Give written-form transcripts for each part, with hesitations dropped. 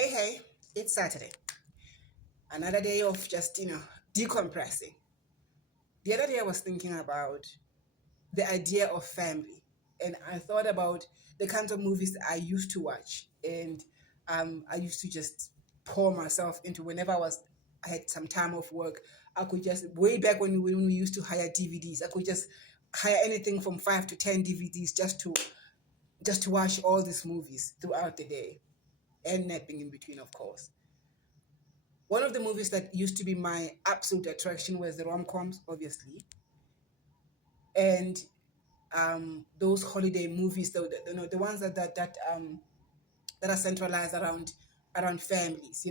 Hey, it's Saturday. Another day of just, decompressing. The other day I was thinking about the idea of family, and I thought about the kinds of movies that I used to watch, and I used to just pour myself into whenever I had some time off work. I could just, way back when we used to hire DVDs, I could just hire anything from 5 to 10 DVDs just to watch all these movies throughout the day, and napping in between, of course. One of the movies that used to be my absolute attraction was the rom-coms, obviously, and those holiday movies, the ones that are centralized around families,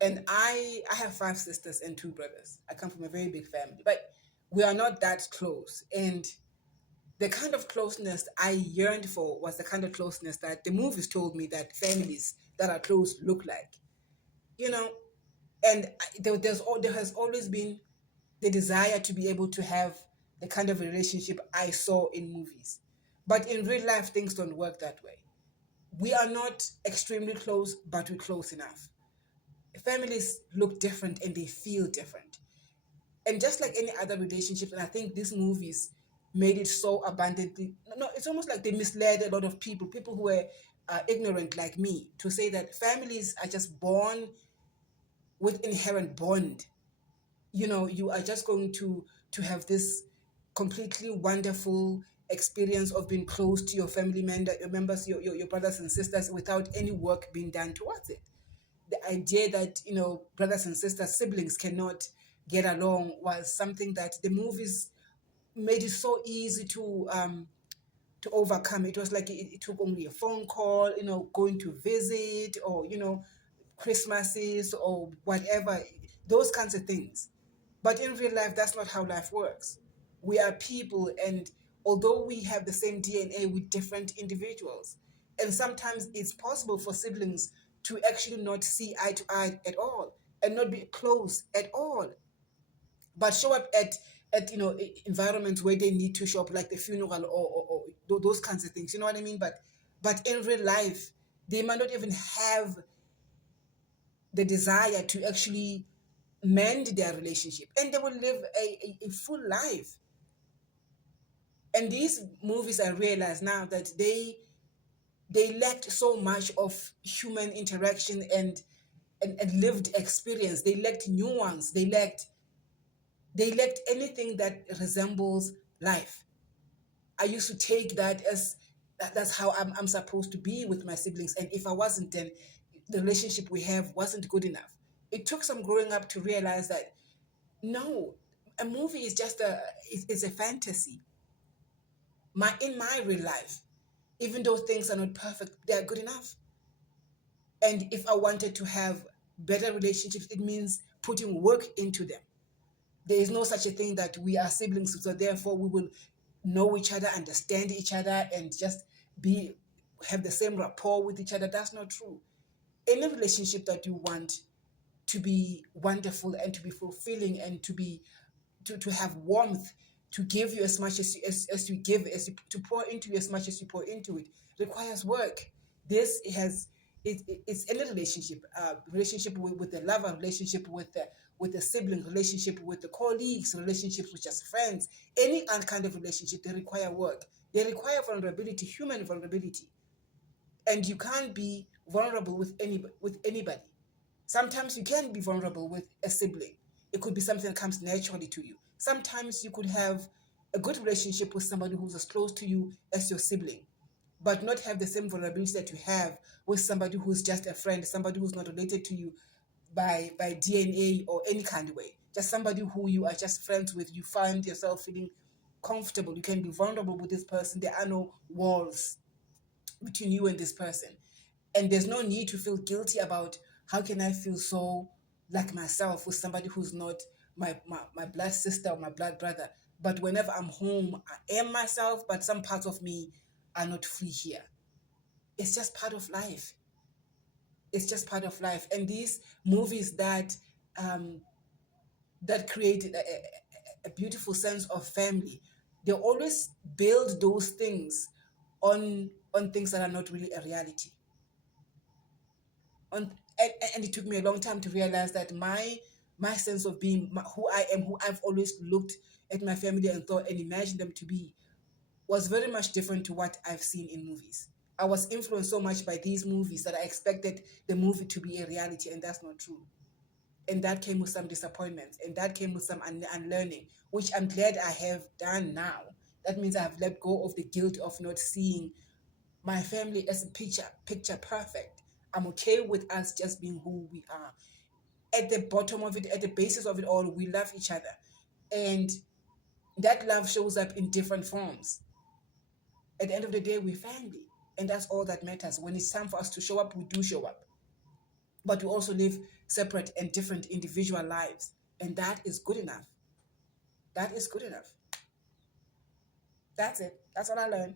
And I have 5 sisters and 2 brothers. I come from a very big family, but we are not that close. And the kind of closeness I yearned for was the kind of closeness that the movies told me that families that are close look like. You know, and there has always been the desire to be able to have the kind of relationship I saw in movies. But in real life, things don't work that way. We are not extremely close, but we're close enough. Families look different and they feel different. And just like any other relationship, and I think these movies made it so abundantly. No, it's almost like they misled a lot of people who were ignorant like me, to say that families are just born with inherent bond. You are just going to have this completely wonderful experience of being close to your family members, your brothers and sisters, without any work being done towards it. The idea that brothers and sisters, siblings, cannot get along was something that the movies made it so easy to overcome. It was like it took only a phone call, going to visit, or Christmases or whatever, those kinds of things. But in real life, that's not how life works. We are people, and although we have the same DNA with different individuals, and sometimes it's possible for siblings to actually not see eye to eye at all and not be close at all, but show up at environments where they need to show up, like the funeral, or those kinds of things. You know what I mean? But in real life, they might not even have the desire to actually mend their relationship, and they will live a full life. And these movies, I realize now that they lacked so much of human interaction and lived experience. They lacked nuance. They lacked anything that resembles life. I used to take that as that's how I'm supposed to be with my siblings. And if I wasn't, then the relationship we have wasn't good enough. It took some growing up to realize that no, a movie is just is a fantasy. In my real life, even though things are not perfect, they're good enough. And if I wanted to have better relationships, it means putting work into them. There is no such a thing that we are siblings, so therefore we will know each other, understand each other, and just be have the same rapport with each other. That's not true. Any relationship that you want to be wonderful and to be fulfilling and to have warmth, to give you as much as you give, to pour into you as much as you pour into it, requires work. This has it's any relationship, relationship with the lover, relationship with the sibling, relationship with the colleagues, relationships with just friends, any kind of relationship, they require work. They require vulnerability, human vulnerability. And you can't be vulnerable with anybody. Sometimes you can be vulnerable with a sibling. It could be something that comes naturally to you. Sometimes you could have a good relationship with somebody who's as close to you as your sibling, but not have the same vulnerability that you have with somebody who's just a friend, somebody who's not related to you by DNA or any kind of way. Just somebody who you are just friends with. You find yourself feeling comfortable. You can be vulnerable with this person. There are no walls between you and this person. And there's no need to feel guilty about how can I feel so like myself with somebody who's not my blood sister or my blood brother. But whenever I'm home, I am myself, but some parts of me are not free here. It's just part of life. It's just part of life. And these movies um, that create a beautiful sense of family, they always build those things on things that are not really a reality. on and it took me a long time to realize that my sense of being who I am, who I've always looked at my family and thought and imagined them to be, was very much different to what I've seen in movies. I was influenced so much by these movies that I expected the movie to be a reality, and that's not true. And that came with some disappointments, and that came with some unlearning, which I'm glad I have done now. That means I have let go of the guilt of not seeing my family as a picture perfect. I'm okay with us just being who we are. At the bottom of it, at the basis of it all, we love each other. And that love shows up in different forms. At the end of the day, we're family. And that's all that matters. When it's time for us to show up, we do show up. But we also live separate and different individual lives. And that is good enough. That is good enough. That's it. That's what I learned.